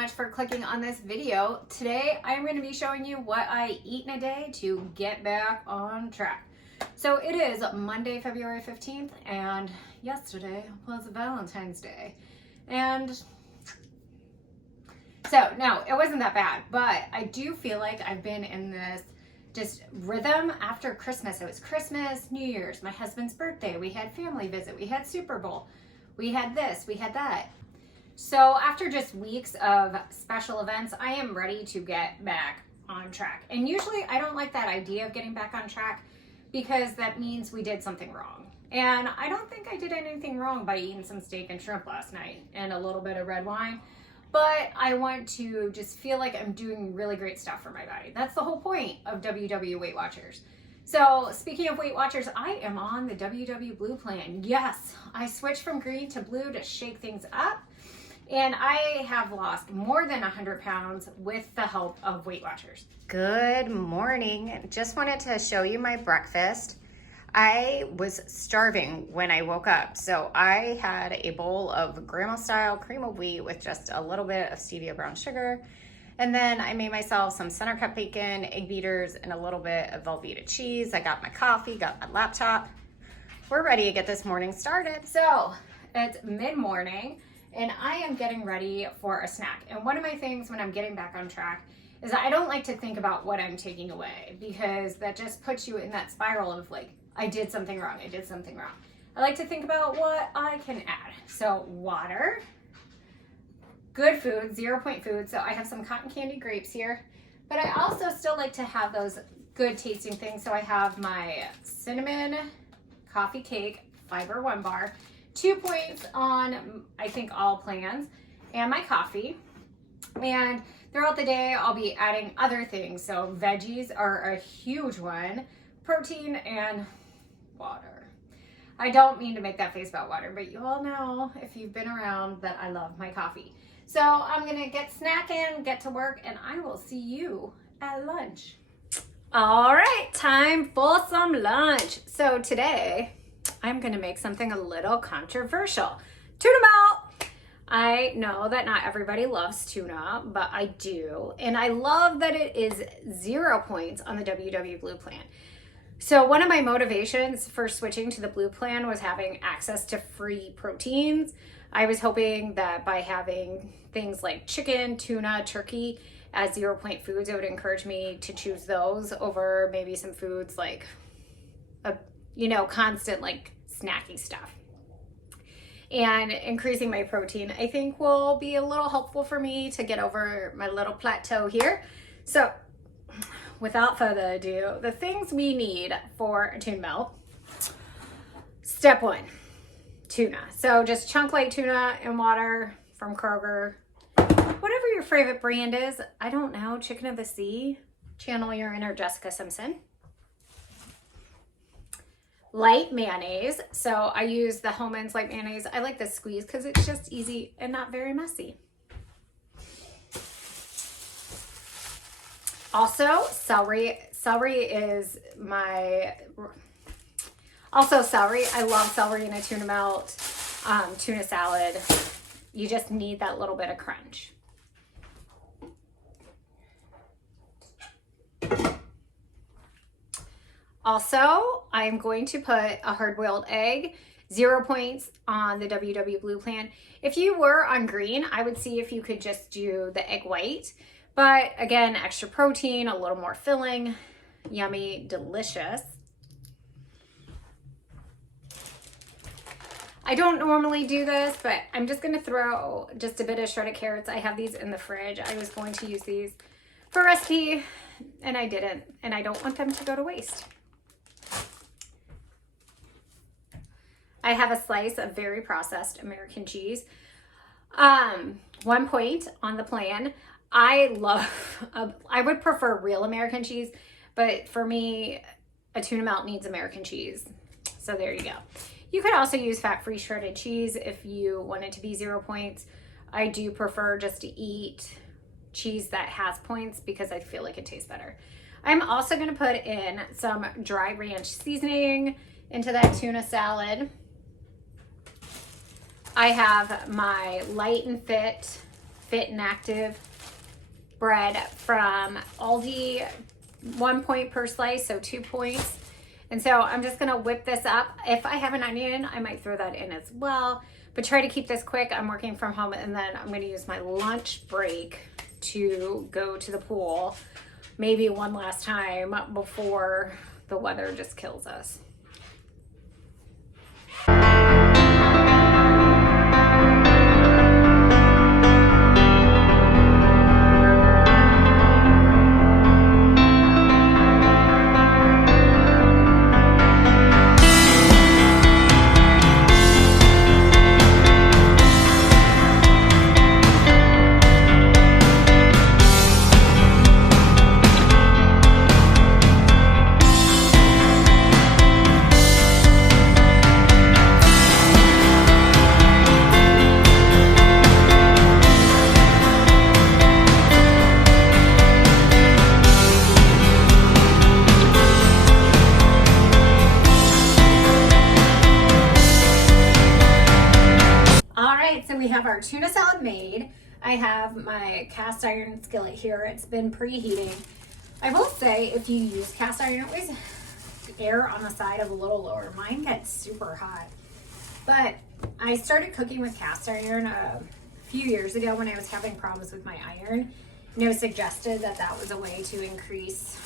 much for clicking on this video. Today, I'm going to be showing you what I eat in a day to get back on track. So it is Monday, February 15th, and yesterday was Valentine's Day. And so, no, it wasn't that bad, but I do feel like I've been in this just rhythm after Christmas. It was Christmas, New Year's, my husband's birthday, we had family visit, we had Super Bowl, we had this, we had that. So after just weeks of special events, I am ready to get back on track. And usually I don't like that idea of getting back on track because that means we did something wrong. And I don't think I did anything wrong by eating some steak and shrimp last night and a little bit of red wine. But I want to just feel like I'm doing really great stuff for my body. That's the whole point of WW Weight Watchers. So speaking of Weight Watchers, I am on the WW Blue plan. Yes, I switched from green to blue to shake things up. And I have lost more than 100 pounds with the help of Weight Watchers. Good morning. Just wanted to show you my breakfast. I was starving when I woke up. So I had a bowl of grandma style cream of wheat with just a little bit of stevia brown sugar. And then I made myself some center cut bacon, egg beaters, and a little bit of Velveeta cheese. I got my coffee, got my laptop. We're ready to get this morning started. So it's mid-morning and I am getting ready for a snack. And one of my things when I'm getting back on track is that I don't like to think about what I'm taking away because that just puts you in that spiral of like, I did something wrong, I did something wrong. I like to think about what I can add. So water, good food, 0 point food. So I have some cotton candy grapes here, but I also still like to have those good tasting things. So I have my cinnamon coffee cake, fiber 1 bar, 2 points on, I think, all plans, and my coffee. And throughout the day, I'll be adding other things. So veggies are a huge one, protein, and water. I don't mean to make that face about water, but you all know, if you've been around, that I love my coffee. So I'm gonna get snacking, get to work, and I will see you at lunch. All right, time for some lunch. So today, I'm gonna make something a little controversial. Tuna melt! I know that not everybody loves tuna, but I do. And I love that it is 0 points on the WW Blue plan. So one of my motivations for switching to the Blue plan was having access to free proteins. I was hoping that by having things like chicken, tuna, turkey as 0 point foods, it would encourage me to choose those over maybe some foods like constant like snacky stuff. And increasing my protein, I think, will be a little helpful for me to get over my little plateau here. So without further ado, the things we need for a tuna melt. Step 1, tuna. So just chunk light tuna in water from Kroger. Whatever your favorite brand is, I don't know, Chicken of the Sea, channel your inner Jessica Simpson. Light mayonnaise. So I use the Hellmann's light mayonnaise. I like the squeeze because it's just easy and not very messy. Also, celery. Celery is celery. I love celery in a tuna melt, tuna salad. You just need that little bit of crunch. Also, I'm going to put a hard-boiled egg, 0 points on the WW Blue plan. If you were on green, I would see if you could just do the egg white. But again, extra protein, a little more filling, yummy, delicious. I don't normally do this, but I'm just gonna throw just a bit of shredded carrots. I have these in the fridge. I was going to use these for a recipe and I didn't, and I don't want them to go to waste. I have a slice of very processed American cheese. 1 point on the plan. I would prefer real American cheese, but for me, a tuna melt needs American cheese. So there you go. You could also use fat-free shredded cheese if you wanted to be 0 points. I do prefer just to eat cheese that has points because I feel like it tastes better. I'm also gonna put in some dry ranch seasoning into that tuna salad. I have my Light and Fit Fit and Active bread from Aldi, 1 point per slice, so 2 points. And so I'm just gonna whip this up. If I have an onion, I might throw that in as well, but try to keep this quick. I'm working from home, and then I'm gonna use my lunch break to go to the pool, maybe one last time before the weather just kills us. So we have our tuna salad made. I have my cast iron skillet here. It's been preheating. I will say, if you use cast iron, always air on the side of a little lower. Mine gets super hot. But I started cooking with cast iron a few years ago when I was having problems with my iron. And it was suggested that that was a way to increase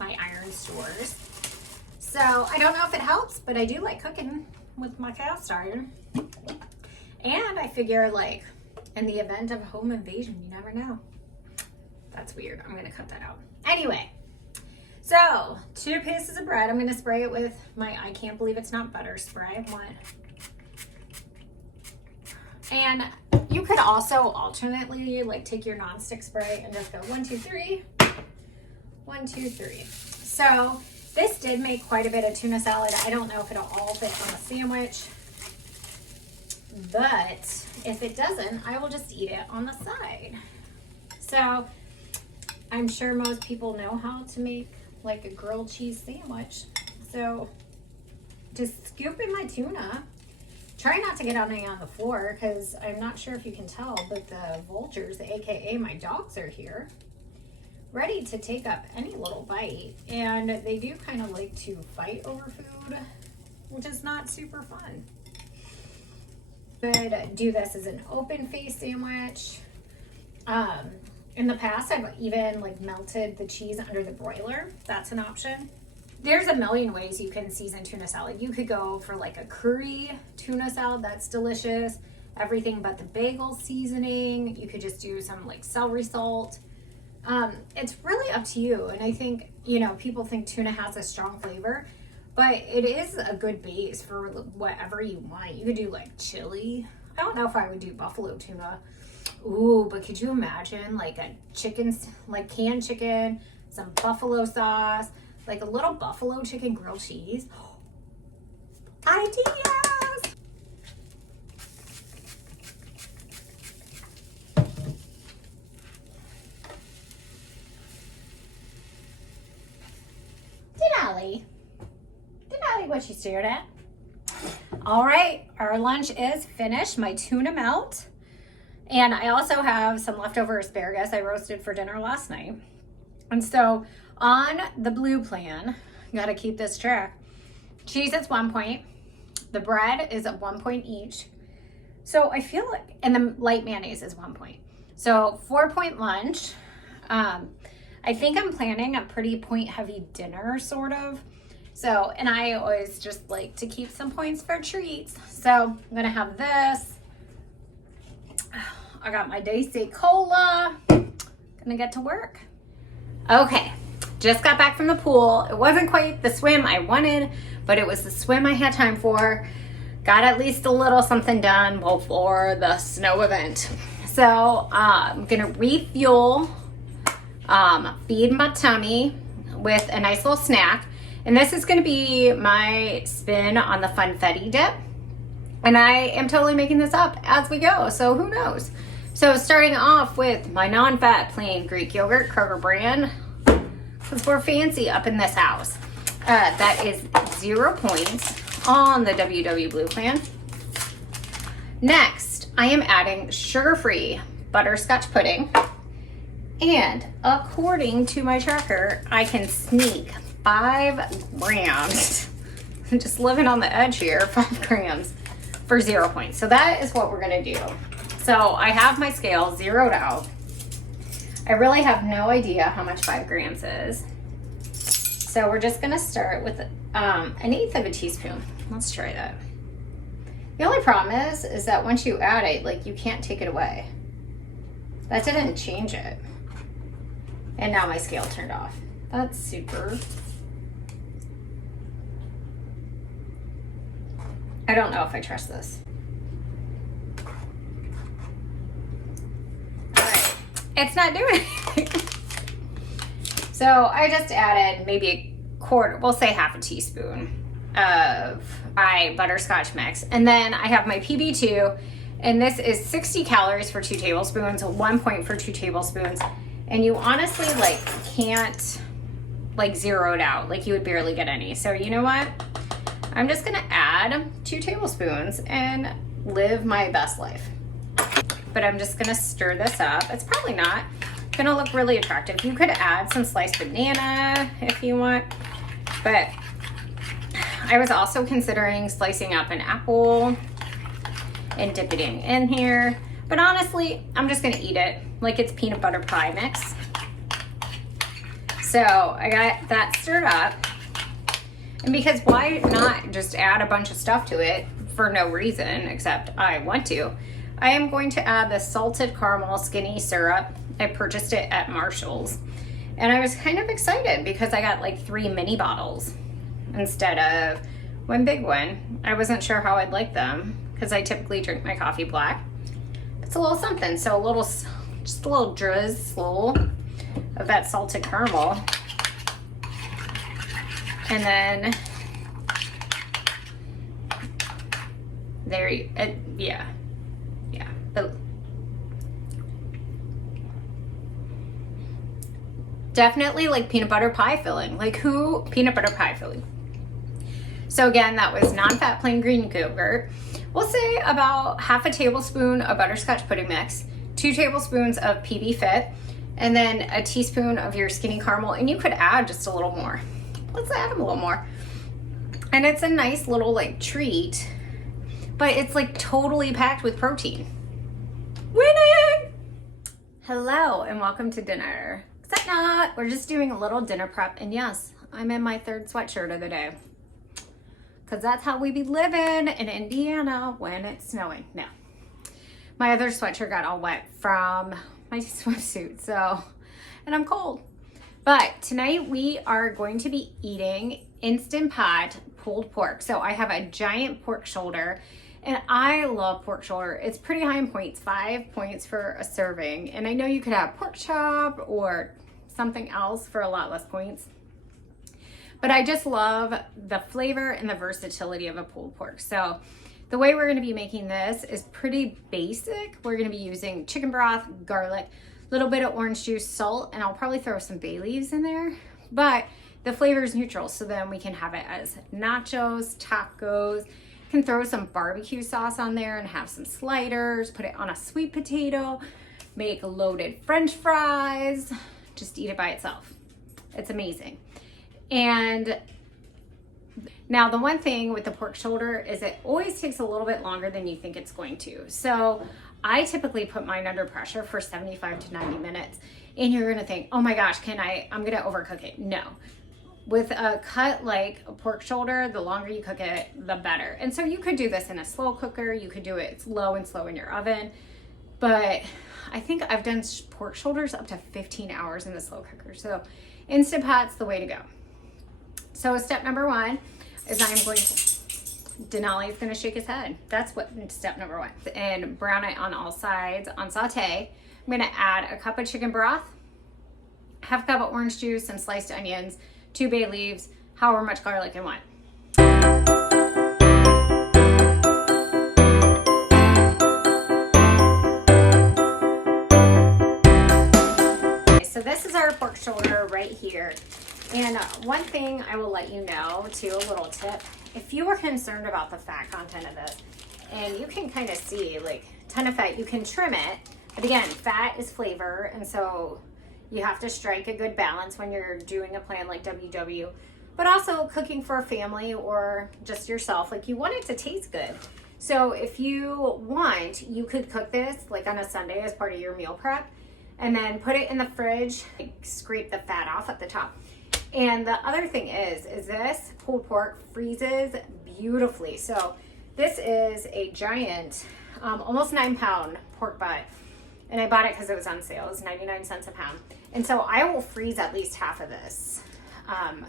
my iron stores. So I don't know if it helps, but I do like cooking with my cast iron. And I figure, like, in the event of a home invasion, you never know. That's weird. I'm going to cut that out. Anyway, so 2 pieces of bread. I'm going to spray it with my I can't believe it's not butter spray. And you could also alternately, like, take your nonstick spray and just go 1, 2, 3. 1, 2, 3. So this did make quite a bit of tuna salad. I don't know if it'll all fit on a sandwich. But if it doesn't, I will just eat it on the side. So I'm sure most people know how to make like a grilled cheese sandwich. So just scoop in my tuna. Try not to get any on the floor, because I'm not sure if you can tell, but the vultures, aka my dogs, are here, ready to take up any little bite. And they do kind of like to fight over food, which is not super fun. Could do this as an open face sandwich. In the past, I've even like melted the cheese under the broiler. That's an option. There's a million ways you can season tuna salad. You could go for like a curry tuna salad. That's delicious. Everything but the bagel seasoning. You could just do some like celery salt. It's really up to you. And I think, you know, people think tuna has a strong flavor, but it is a good base for whatever you want. You could do like chili. I don't know if I would do buffalo tuna. Ooh, but could you imagine like a chicken, like canned chicken, some buffalo sauce, like a little buffalo chicken grilled cheese? Ideas! Denali, what you stared at? All right, our lunch is finished. My tuna melt. And I also have some leftover asparagus I roasted for dinner last night. And so on the blue plan, you gotta keep this track. Cheese is 1 point. The bread is at 1 point each. So I feel like, and the light mayonnaise is 1 point. So 4 point lunch. I think I'm planning a pretty point heavy dinner, sort of. So, and I always just like to keep some points for treats. So I'm gonna have this. I got my Daisy Cola. Gonna get to work. Okay, just got back from the pool. It wasn't quite the swim I wanted, but it was the swim I had time for. Got at least a little something done before the snow event. So I'm gonna refuel, feed my tummy with a nice little snack. And this is gonna be my spin on the funfetti dip. And I am totally making this up as we go, so who knows? So starting off with my non-fat plain Greek yogurt, Kroger brand, because we're fancy up in this house. That is 0 points on the WW Blue plan. Next, I am adding sugar-free butterscotch pudding. And according to my tracker, I can sneak 5 grams. I'm just living on the edge here, 5 grams for 0 points. So that is what we're gonna do. So I have my scale zeroed out. I really have no idea how much 5 grams is. So we're just gonna start with 1/8 of a teaspoon. Let's try that. The only problem is that once you add it, like, you can't take it away. That didn't change it. And now my scale turned off. That's super. I don't know if I trust this. All right, it's not doing anything. So I just added maybe a quarter, we'll say half a teaspoon of my butterscotch mix. And then I have my PB2, and this is 60 calories for 2 tablespoons, 1 point for 2 tablespoons. And you honestly like can't like zero it out, like you would barely get any. So you know what? I'm just gonna add 2 tablespoons and live my best life. But I'm just gonna stir this up. It's probably not gonna look really attractive. You could add some sliced banana if you want, but I was also considering slicing up an apple and dipping it in here. But honestly, I'm just gonna eat it like it's peanut butter pie mix. So I got that stirred up. And because why not just add a bunch of stuff to it for no reason except I want to, I am going to add the salted caramel skinny syrup. I purchased it at Marshall's. And I was kind of excited because I got like 3 mini bottles instead of 1 big one. I wasn't sure how I'd like them because I typically drink my coffee black. It's a little something, so just a little drizzle of that salted caramel. And then there, yeah. But definitely like peanut butter pie filling. Like who? Peanut butter pie filling. So again, that was non-fat plain green yogurt. We'll say about half a tablespoon of butterscotch pudding mix, 2 tablespoons of PB Fit, and then a teaspoon of your skinny caramel. And you could add just a little more. Let's add a little more. And it's a nice little like treat, but it's like totally packed with protein. Winning! Hello and welcome to dinner. Except not, we're just doing a little dinner prep. And yes, I'm in my 3rd sweatshirt of the day. Because that's how we be living in Indiana when it's snowing. No. My other sweatshirt got all wet from my swimsuit, so, and I'm cold. But tonight we are going to be eating Instant Pot pulled pork. So I have a giant pork shoulder, and I love pork shoulder. It's pretty high in points, 5 points for a serving. And I know you could have pork chop or something else for a lot less points. But I just love the flavor and the versatility of a pulled pork. So the way we're gonna be making this is pretty basic. We're gonna be using chicken broth, garlic, a little bit of orange juice, salt, and I'll probably throw some bay leaves in there. But the flavor is neutral, so then we can have it as nachos, tacos. You can throw some barbecue sauce on there and have some sliders, put it on a sweet potato, make loaded French fries, just eat it by itself. It's amazing. And now the one thing with the pork shoulder is it always takes a little bit longer than you think it's going to. So I typically put mine under pressure for 75 to 90 minutes. And you're gonna think, oh my gosh, I'm gonna overcook it. No. With a cut like a pork shoulder, the longer you cook it, the better. And so you could do this in a slow cooker. You could do it low and slow in your oven. But I think I've done pork shoulders up to 15 hours in the slow cooker. So Instant Pot's the way to go. So step number 1 is I'm going to, Denali's gonna shake his head. That's what step number 1. And brown it on all sides on saute. I'm gonna add a cup of chicken broth, half a cup of orange juice, some sliced onions, 2 bay leaves, however much garlic I want. Okay, so this is our pork shoulder right here. And one thing I will let you know too, a little tip, if you are concerned about the fat content of this, and you can kind of see like ton of fat, you can trim it, But again, fat is flavor, and so you have to strike a good balance when you're doing a plan like WW, but also cooking for a family or just yourself. Like, you want it to taste good. So if you want, you could cook this like on a Sunday as part of your meal prep, and then put it in the fridge, like, scrape the fat off at the top. And the other thing is this pulled pork freezes beautifully. So this is a giant, almost 9-pound pork butt. And I bought it because it was on sale. It was 99 cents a pound. And so I will freeze at least half of this.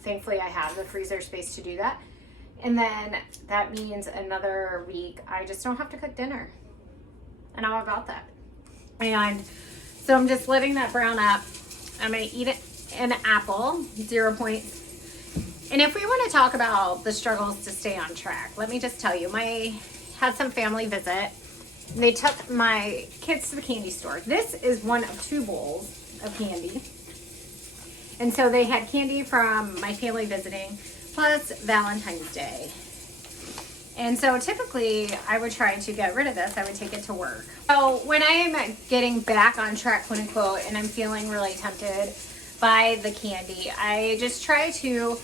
Thankfully, I have the freezer space to do that. And then that means another week, I just don't have to cook dinner. And I'm about that. And so I'm just letting that brown up. I'm going to eat it an apple, 0 points. And if we want to talk about the struggles to stay on track, let me just tell you, had some family visit. They took my kids to the candy store. This is one of 2 bowls of candy. And so they had candy from my family visiting, plus Valentine's Day. And so typically I would try to get rid of this. I would take it to work. So when I am getting back on track, quote unquote, and I'm feeling really tempted by the candy, I just try to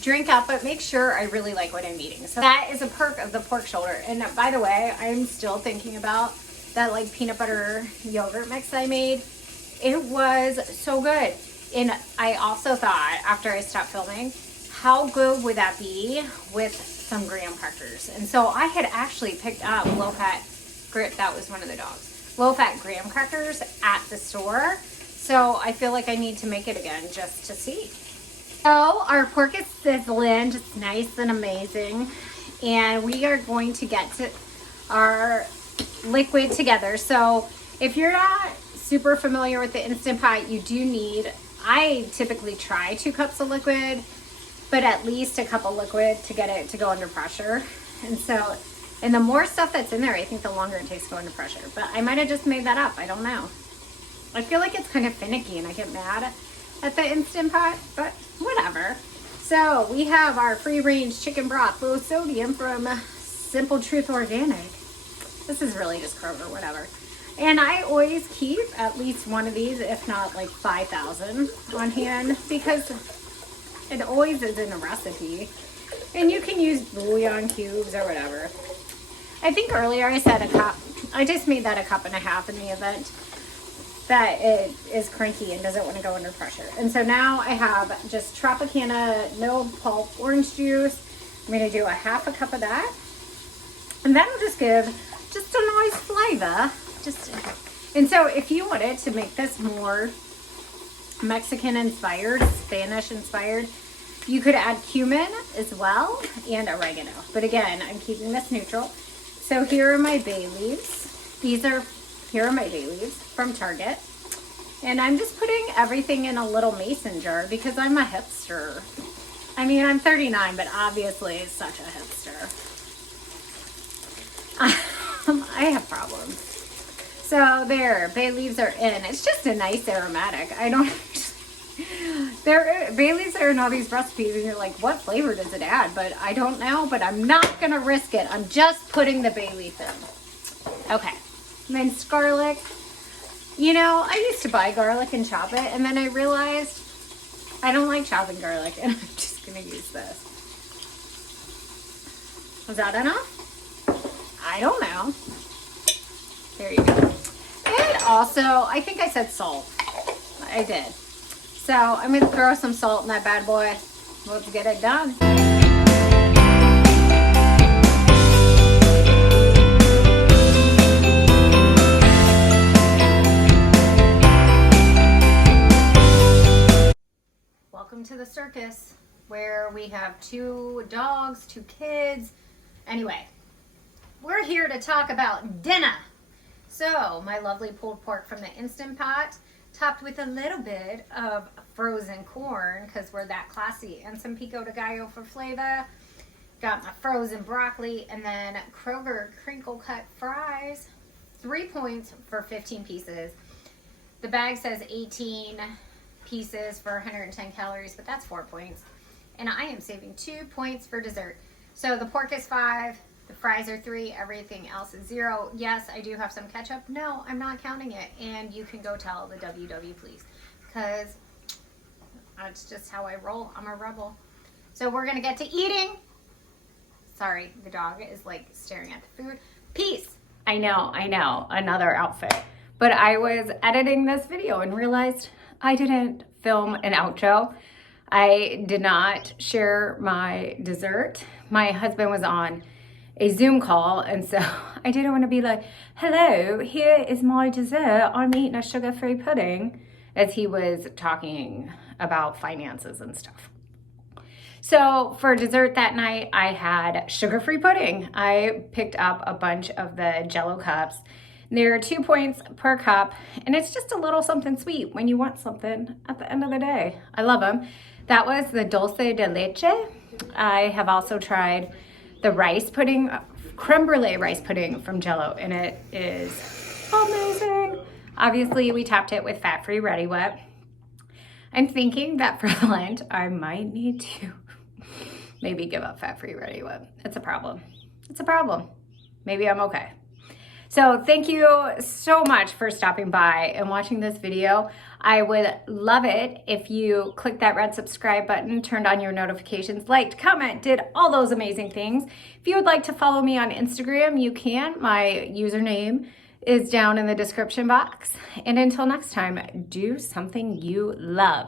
drink up, but make sure I really like what I'm eating. So that is a perk of the pork shoulder. And by the way, I'm still thinking about that like peanut butter yogurt mix I made. It was so good. And I also thought, after I stopped filming, how good would that be with some graham crackers? And so I had actually picked up low-fat, that was one of the dogs, low-fat graham crackers at the store. So I feel like I need to make it again just to see. So our pork is sizzling, just nice and amazing. And we are going to get to our liquid together. So if you're not super familiar with the Instant Pot, you do need, I typically try 2 cups of liquid, but at least a cup of liquid to get it to go under pressure. And so, and the more stuff that's in there, I think the longer it takes to go under pressure. But I might have just made that up, I don't know. I feel like it's kind of finicky and I get mad at the Instant Pot, but whatever. So we have our free-range chicken broth, low sodium from Simple Truth Organic. This is really just Kroger, whatever. And I always keep at least one of these, if not like 5,000 on hand, because it always is in a recipe. And you can use bouillon cubes or whatever. I think earlier I said a cup. I just made that a cup and a half in the event that it is cranky and doesn't want to go under pressure. And so now I have just Tropicana no pulp orange juice. I'm going to do a half a cup of that. And that'll just give just a nice flavor. And so if you wanted to make this more Mexican inspired, Spanish inspired, you could add cumin as well and oregano. But again, I'm keeping this neutral. So here are my bay leaves. Here are my bay leaves from Target. And I'm just putting everything in a little mason jar because I'm a hipster. I mean, I'm 39, but obviously such a hipster. I have problems. So there, bay leaves are in. It's just a nice aromatic. Bay leaves are in all these recipes and you're like, what flavor does it add? But I don't know, but I'm not gonna risk it. I'm just putting the bay leaf in. Okay, minced garlic. You know, I used to buy garlic and chop it, and then I realized I don't like chopping garlic, and I'm just gonna use this. Was that enough? I don't know. There you go. And also, I think I said salt. I did. So I'm gonna throw some salt in that bad boy. Let's get it done. Welcome to the circus, where we have 2 dogs, 2 kids. Anyway, we're here to talk about dinner. So, my lovely pulled pork from the Instant Pot, topped with a little bit of frozen corn, because we're that classy, and some pico de gallo for flavor. Got my frozen broccoli, and then Kroger crinkle cut fries. 3 points for 15 pieces. The bag says 18 pieces for 110 calories, but that's 4 points. And I am saving 2 points for dessert. So the pork is 5, The fries are 3, everything else is 0. Yes, I do have some ketchup. No, I'm not counting it. And you can go tell the WW, please, because that's just how I roll. I'm a rebel. So we're gonna get to eating. Sorry, the dog is like staring at the food. Peace. I know, another outfit. But I was editing this video and realized I didn't film an outro. I did not share my dessert. My husband was on a Zoom call, and so I didn't want to be like, hello, here is my dessert. I'm eating a sugar-free pudding, as he was talking about finances and stuff. So for dessert that night, I had sugar-free pudding. I picked up a bunch of the Jell-O cups. They're 2 points per cup, and it's just a little something sweet when you want something at the end of the day. I love them. That was the dulce de leche. I have also tried the rice pudding, creme brulee rice pudding from Jell-O, and it is amazing. Obviously, we topped it with fat-free Ready Wet. I'm thinking that for Lent, I might need to maybe give up fat-free Ready Wet. It's a problem. It's a problem. Maybe I'm okay. So thank you so much for stopping by and watching this video. I would love it if you clicked that red subscribe button, turned on your notifications, liked, comment, did all those amazing things. If you would like to follow me on Instagram, you can. My username is down in the description box. And until next time, do something you love.